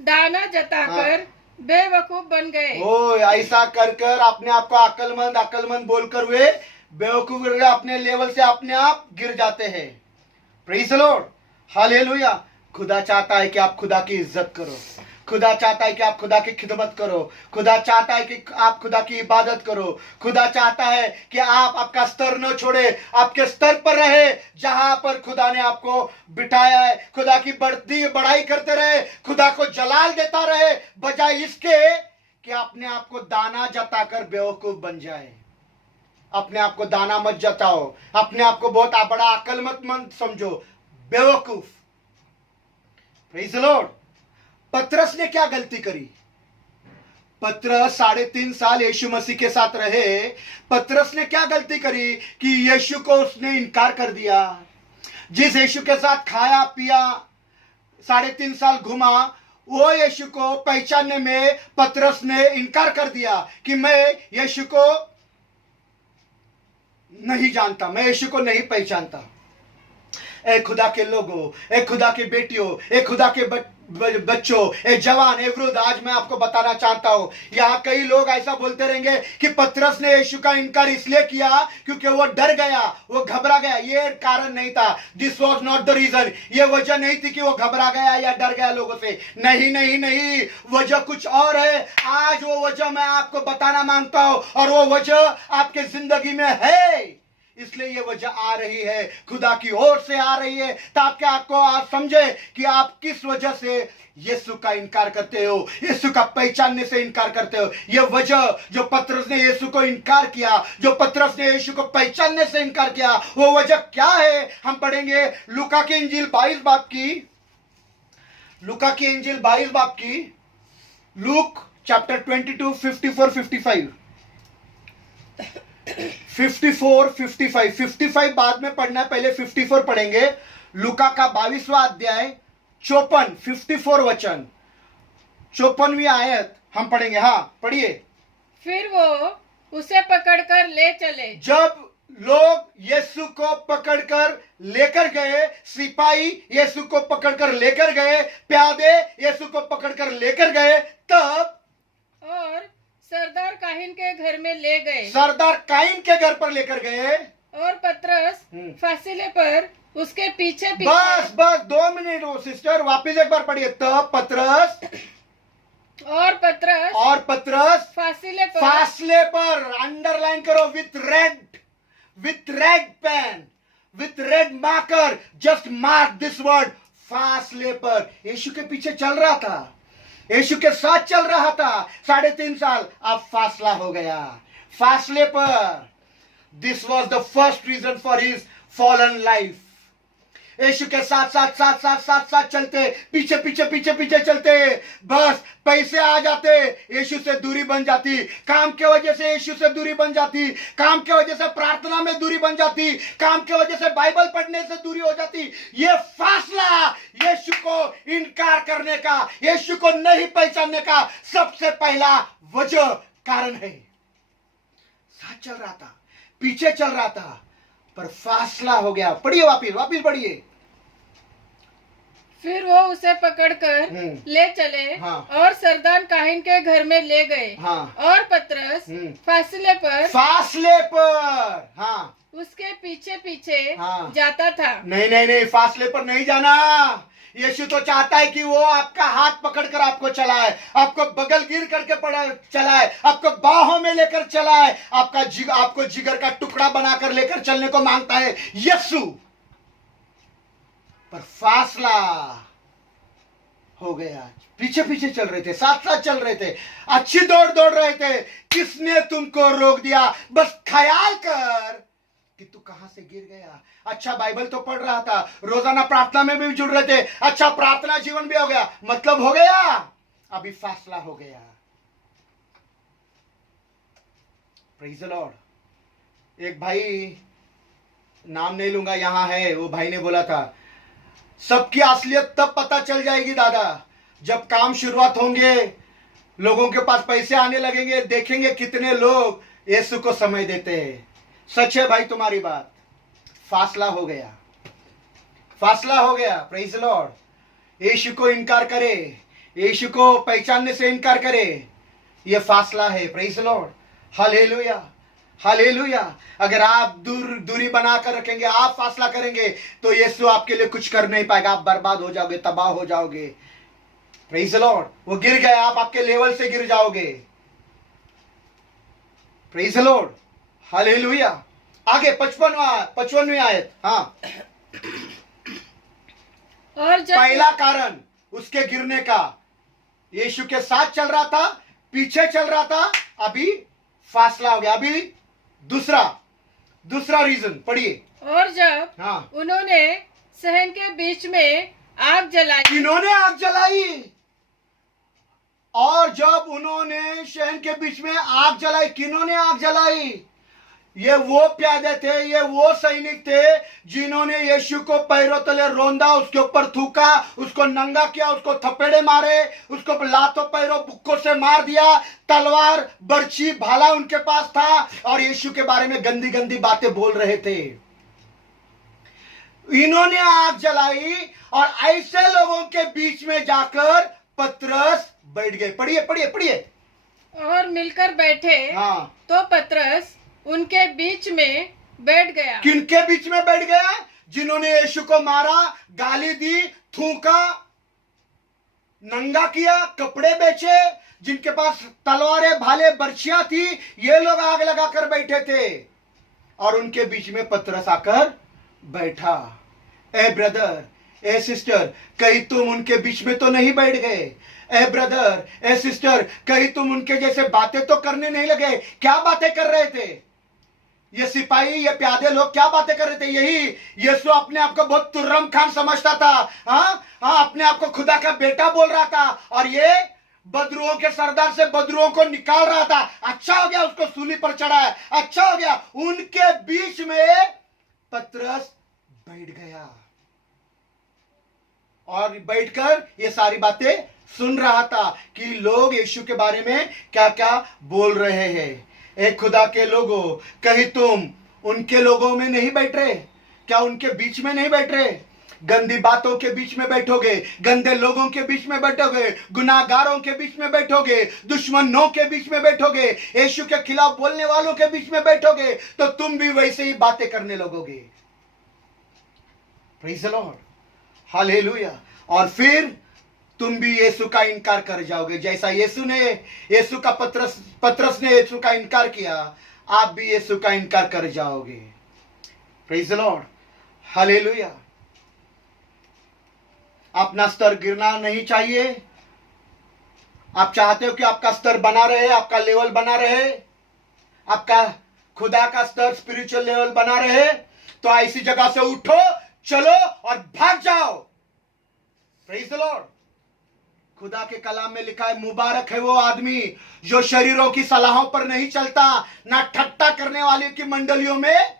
दाना जताकर बेवकूफ बन गए। ओ, ऐसा कर अपने आप को अक्लमंद बोलकर वे बेवकूफ अपने लेवल से अपने आप गिर जाते हैं। Praise the Lord, hallelujah. खुदा चाहता है कि आप खुदा की इज्जत करो। खुदा चाहता है कि आप खुदा की खिदमत करो। खुदा चाहता है कि आप खुदा की इबादत करो। खुदा चाहता है कि आप आपका स्तर न छोड़े, आपके स्तर पर रहे जहां पर खुदा ने आपको बिठाया है। खुदा की बढ़ती बड़ाई करते रहे, खुदा को जलाल देता रहे, बजाय इसके कि अपने आप को दाना जताकर बेवकूफ बन जाए। अपने आप को दाना मत जताओ, अपने आप को बहुत बड़ा अक्लमंद मत समझो, बेवकूफ। Praise the Lord. पतरस ने क्या गलती करी? पतरस 3.5 साल यीशु मसीह के साथ रहे। पतरस ने क्या गलती करी कि यीशु को उसने इनकार कर दिया। जिस यीशु के साथ खाया पिया 3.5 साल घुमा, वो यीशु को पहचानने में पतरस ने इनकार कर दिया कि मैं यीशु को नहीं जानता, मैं यीशु को नहीं पहचानता। ए खुदा के लोगों, ए खुदा के बेटियों, ए खुदा के बच्चों, ए जवान, ए वृद्ध, आज मैं आपको बताना चाहता हूं, यहाँ कई लोग ऐसा बोलते रहेंगे कि पतरस ने यीशु का इनकार इसलिए किया क्योंकि वो डर गया, वो घबरा गया। ये कारण नहीं था। This was not the reason. ये वजह नहीं थी कि वो घबरा गया या डर गया लोगों से। नहीं नहीं नहीं, वजह कुछ और है। आज वो वजह मैं आपको बताना मांगता हूं, और वो वजह आपके जिंदगी में है। इसलिए ये वजह आ रही है, खुदा की ओर से आ रही है, ताकि आपको आप समझे कि आप किस वजह से यीशु का इनकार करते हो, यीशु का पहचानने से इनकार करते हो। ये वजह जो पतरस ने यीशु को इनकार किया, जो पतरस ने यीशु को पहचानने से इनकार किया, वो वजह क्या है? हम पढ़ेंगे लूका की इंजील 22 बाब की, लूका की इंजील 22 बाब की, लूक चैप्टर 22 54 55 54 55 55 बाद में पढ़ना है, पहले 54 पढ़ेंगे। लूका का 22वां अध्याय 54 54 वचन, 54वीं आयत हम पढ़ेंगे। हाँ पढ़िए। फिर वो उसे पकड़कर ले चले। जब लोग यीशु को पकड़कर लेकर गए, सिपाही यीशु को पकड़कर लेकर गए, प्यादे यीशु को पकड़कर लेकर गए, तब और सरदार काहिन के घर में ले गए। सरदार काइन के घर पर लेकर गए, और पतरस फासिले पर उसके पीछे पीछे। बस 2 मिनट हो सिस्टर, वापिस एक बार पढ़िए। तब पतरस और पतरस फासले पर अंडरलाइन करो, with red pen, with red marker, just mark this word, फासले पर। यीशु के पीछे चल रहा था, यीशु के साथ चल रहा था 3.5 साल। अब फासला हो गया, फासले पर। This was the first reason for his fallen life. यीशु के साथ चलते, पीछे चलते, बस पैसे आ जाते, यीशु से दूरी बन जाती। काम के वजह से यीशु से दूरी बन जाती, काम के वजह से प्रार्थना में दूरी बन जाती, काम के वजह से बाइबल पढ़ने से दूरी हो जाती। ये फासला यीशु को इनकार करने का, यीशु को नहीं पहचानने का सबसे पहला वजह कारण है। साथ चल रहा था, पीछे चल रहा था, पर फासला हो गया। पढ़िए, वापिस पढ़िए। फिर वो उसे पकड़कर ले चले। हाँ। और सरदार काहिन के घर में ले गए। हाँ। और पतरस फासले पर हाँ उसके पीछे पीछे हाँ। जाता था। नहीं, फासले पर नहीं जाना। यीशु तो चाहता है कि वो आपका हाथ पकड़कर आपको चलाए, आपको बगल गिर करके चलाए, आपको बाहों में लेकर चलाए, आपको जिगर का टुकड़ा बनाकर लेकर चलने को मांगता है यीशु। पर फासला हो गया। पीछे चल रहे थे, साथ चल रहे थे, अच्छी दौड़ रहे थे। किसने तुमको रोक दिया? बस ख्याल कर कि तू कहां से गिर गया। अच्छा बाइबल तो पढ़ रहा था, रोजाना प्रार्थना में भी जुड़ रहे थे, अच्छा प्रार्थना जीवन भी हो गया, मतलब हो गया, अभी फासला हो गया। Praise the Lord. एक भाई, नाम नहीं लूंगा, यहां है, वो भाई ने बोला था, सबकी असलियत तब पता चल जाएगी दादा जब काम शुरुआत होंगे, लोगों के पास पैसे आने लगेंगे, देखेंगे कितने लोग यीशु को समय देते हैं। सच है भाई तुम्हारी बात। फासला हो गया। Praise the Lord. यीशु को इनकार करे, यीशु को पहचानने से इनकार करे, यह फासला है। Praise the Lord. हालेलुया। अगर आप दूरी बनाकर रखेंगे, आप फासला करेंगे, तो यीशु आपके लिए कुछ कर नहीं पाएगा। आप बर्बाद हो जाओगे, तबाह हो जाओगे। Praise the Lord. वो गिर गए, आप आपके लेवल से गिर जाओगे। Praise the Lord, hallelujah. आगे 55वीं आयत। हाँ, और जब पहला कारण उसके गिरने का, यीशु के साथ चल रहा था, पीछे चल रहा था, अभी फासला हो गया। अभी दूसरा रीजन पढ़िए। और जब हाँ, उन्होंने सहन के बीच में आग जलाई, किन्होंने आग जलाई? और जब उन्होंने शहर के बीच में आग जलाई, किन्होंने आग जलाई? ये वो प्यादे थे, ये वो सैनिक थे जिन्होंने यीशु को पैरों तले रौंदा, उसके ऊपर थूका, उसको नंगा किया, उसको थपेड़े मारे, उसको लातों पैरों बुक्कों से मार दिया, तलवार बर्छी भाला उनके पास था, और यीशु के बारे में गंदी गंदी बातें बोल रहे थे। इन्होंने आग जलाई, और ऐसे लोगों के बीच में जाकर पतरस बैठ गए। पढ़िए पढ़िए पढ़िए। और मिलकर बैठे। हाँ, तो पतरस उनके बीच में बैठ गया। किनके बीच में बैठ गया? जिन्होंने यीशु को मारा, गाली दी, थूका, नंगा किया, कपड़े बेचे, जिनके पास तलवारें भाले बर्छियां थी, ये लोग आग लगाकर बैठे थे, और उनके बीच में पतरस आकर बैठा। ए ब्रदर, ए सिस्टर, कहीं तुम उनके बीच में तो नहीं बैठ गए? ए ब्रदर, ए सिस्टर, कहीं तुम उनके जैसे बातें तो करने नहीं लगे? क्या बातें कर रहे थे ये सिपाही, ये प्यादे लोग? क्या बातें कर रहे थे? यही यीशु अपने आप को बहुत तुर्रम खान समझता था। हाँ, अपने आप को खुदा का बेटा बोल रहा था, और ये बदरुओं के सरदार से बदरुओं को निकाल रहा था। अच्छा हो गया उसको सूली पर चढ़ाया, अच्छा हो गया। उनके बीच में पतरस बैठ गया, और बैठकर ये सारी बातें सुन रहा था कि लोग यीशु के बारे में क्या क्या बोल रहे हैं। एक खुदा के लोगों, कहीं तुम उनके लोगों में नहीं बैठ रहे? क्या उनके बीच में नहीं बैठ रहे? गंदी बातों के बीच में बैठोगे, गंदे लोगों के बीच में बैठोगे, गुनाहगारों के बीच में बैठोगे, दुश्मनों के बीच में बैठोगे, यीशु के खिलाफ बोलने वालों के बीच में बैठोगे, तो तुम भी वैसे ही बातें करने लगोगे। Praise the Lord, hallelujah. और फिर तुम भी यीशु का इनकार कर जाओगे। जैसा यीशु का पतरस ने यीशु का इनकार किया, आप भी यीशु का इनकार कर जाओगे। Praise the Lord, hallelujah. अपना स्तर गिरना नहीं चाहिए। आप चाहते हो कि आपका स्तर बना रहे, आपका लेवल बना रहे, आपका खुदा का स्तर स्पिरिचुअल लेवल बना रहे, तो ऐसी जगह से उठो, चलो और भाग जाओ। Praise the Lord. खुदा के कलाम में लिखा है, मुबारक है वो आदमी जो शरीरों की सलाहों पर नहीं चलता, ना ठट्टा करने वाले की मंडलियों में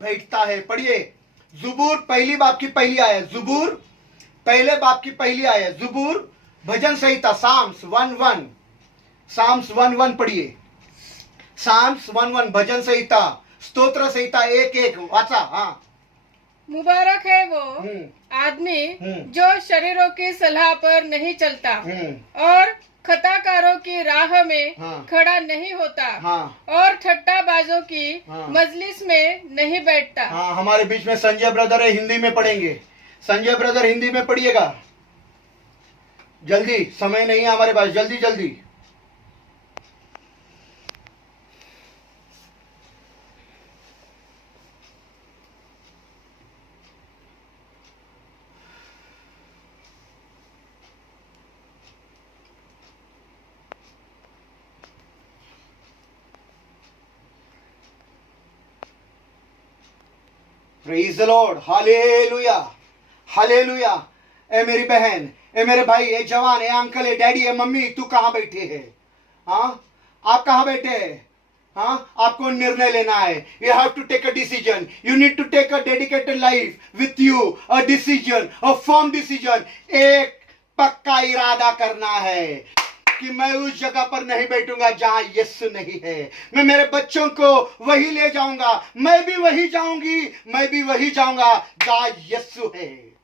बैठता है। पढ़िए, ज़ुबूर पहली बाब की पहली आयत, ज़ुबूर पहले बाब की पहली आयत, ज़ुबूर भजन संहिता, साम्स 1:1 पढ़िए। साम्स 1:1 भजन संहिता, स्तोत्र संहिता 1:1 वाचा। हाँ, मुबारक है वो आदमी जो शरीरों की सलाह पर नहीं चलता और खताकारों की राह में खड़ा नहीं होता और ठट्टाबाजों की मजलिस में नहीं बैठता। हाँ, हमारे बीच में संजय ब्रदर है, हिंदी में पढ़ेंगे। संजय ब्रदर हिंदी में पढ़िएगा, जल्दी, समय नहीं है हमारे पास, जल्दी जल्दी। Praise the Lord, hallelujah, hallelujah. ए मेरी बहन, ए मेरे भाई, ए जवान, ए अंकल, ए डैडी, ए मम्मी, तू कहां बैठे है? हाँ, आप कहां बैठे हैं? हाँ, आपको निर्णय लेना है। You have to take a decision. You need to take a dedicated life with you, a decision, a firm decision. एक पक्का इरादा करना है कि मैं उस जगह पर नहीं बैठूंगा जहां यीशु नहीं है। मैं मेरे बच्चों को वही ले जाऊंगा, मैं भी वही जाऊंगी, मैं भी वही जाऊंगा जहां यीशु है।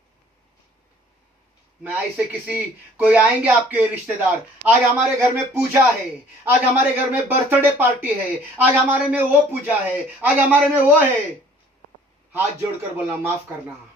मैं ऐसे किसी कोई आएंगे आपके रिश्तेदार, आज हमारे घर में पूजा है, आज हमारे घर में बर्थडे पार्टी है, आज हमारे में वो पूजा है, आज हमारे में वो है, हाथ जोड़कर बोलना, माफ करना,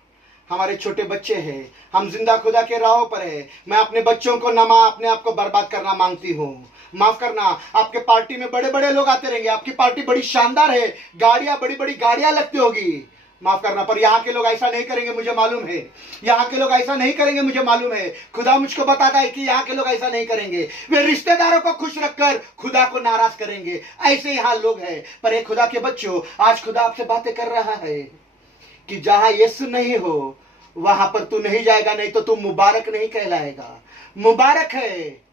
हमारे छोटे बच्चे हैं, हम जिंदा खुदा के राहों पर है। मैं अपने बच्चों को अपने आप को बर्बाद करना मांगती हूँ। माफ करना, आपके पार्टी में बड़े बड़े लोग आते रहेंगे, आपकी पार्टी बड़ी शानदार है, गाड़ियां बड़ी बड़ी गाड़ियां लगती होगी, माफ करना, पर यहाँ के लोग ऐसा नहीं करेंगे, मुझे मालूम है। यहाँ के लोग ऐसा नहीं करेंगे, मुझे मालूम है। खुदा मुझको बताता है कि यहाँ के लोग ऐसा नहीं करेंगे। वे रिश्तेदारों को खुश रखकर खुदा को नाराज करेंगे, ऐसे यहाँ लोग हैं। पर एक खुदा के बच्चों, आज खुदा आपसे बातें कर रहा है कि जहां यीशु नहीं हो वहां पर तू नहीं जाएगा, नहीं तो तू मुबारक नहीं कहलाएगा। मुबारक है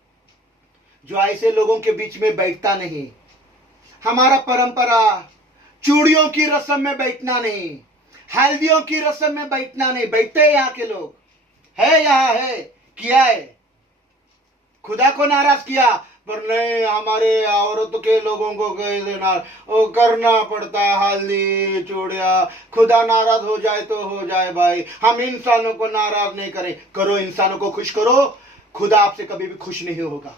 जो ऐसे लोगों के बीच में बैठता नहीं। हमारा परंपरा चूड़ियों की रस्म में बैठना नहीं, हल्दियों की रस्म में बैठना नहीं। बैठते हैं यहाँ के लोग, है यहाँ है, किया है, खुदा को नाराज किया, पर नहीं, हमारे औरत के लोगों को कह देना वो करना पड़ता है, हल्दी चूड़िया। खुदा नाराज हो जाए तो हो जाए भाई, हम इंसानों को नाराज नहीं करें। करो, इंसानों को खुश करो, खुदा आपसे कभी भी खुश नहीं होगा।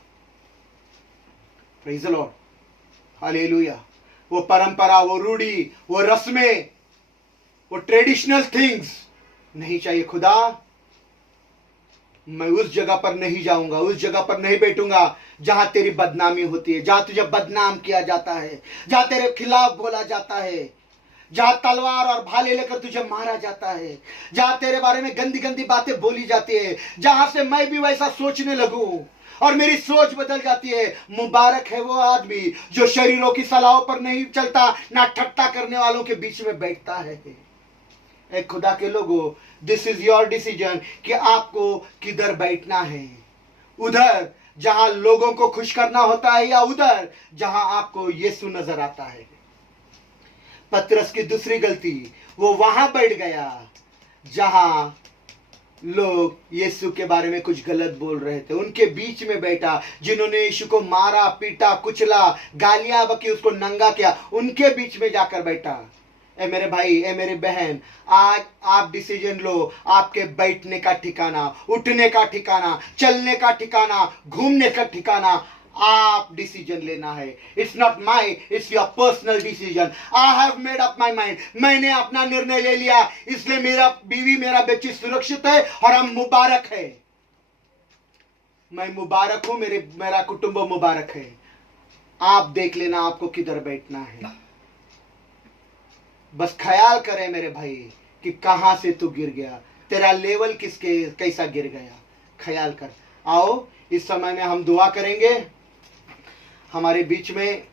Praise the Lord, hallelujah. वो परंपरा, वो रूढ़ी, वो रस्में, वो ट्रेडिशनल थिंग्स नहीं चाहिए। खुदा, मैं उस जगह पर नहीं जाऊंगा, उस जगह पर नहीं बैठूंगा जहां तेरी बदनामी होती है, जहां तुझे बदनाम किया जाता है, जहां तेरे खिलाफ बोला जाता है, जहां तलवार और भाले लेकर तुझे मारा जाता है, जहां तेरे बारे में गंदी गंदी बातें बोली जाती है, जहां से मैं भी वैसा सोचने लगूं और मेरी सोच बदल जाती है। मुबारक है वो आदमी जो शरीरों की सलाहों पर नहीं चलता, ना ठट्टा करने वालों के बीच में बैठता है। एक खुदा के लोगों, दिस इज योर डिसीजन कि आपको किधर बैठना है, उधर जहां लोगों को खुश करना होता है या उधर जहां आपको यीशु नजर आता है। पतरस की दूसरी गलती, वो वहां बैठ गया जहां लोग यीशु के बारे में कुछ गलत बोल रहे थे, उनके बीच में बैठा। जिन्होंने यीशु को मारा, पीटा, कुचला, गालियां बकी, उसको नंगा किया, उनके बीच में जाकर बैठा। ए मेरे भाई, ए मेरी बहन, आज आप डिसीजन लो। आपके बैठने का ठिकाना, उठने का ठिकाना, चलने का ठिकाना, घूमने का ठिकाना, आप डिसीजन लेना है। It's not my, it's your personal decision. I have made up my mind. मैंने अपना निर्णय ले लिया, इसलिए मेरा बीवी, मेरा बच्ची सुरक्षित है और हम मुबारक है। मैं मुबारक हूं, मेरा कुटुंब मुबारक है। आप देख लेना आपको किधर बैठना है। बस ख्याल करें मेरे भाई कि कहां से तू गिर गया, तेरा लेवल कैसा गिर गया, ख्याल कर। आओ, इस समय में हम दुआ करेंगे। हमारे बीच में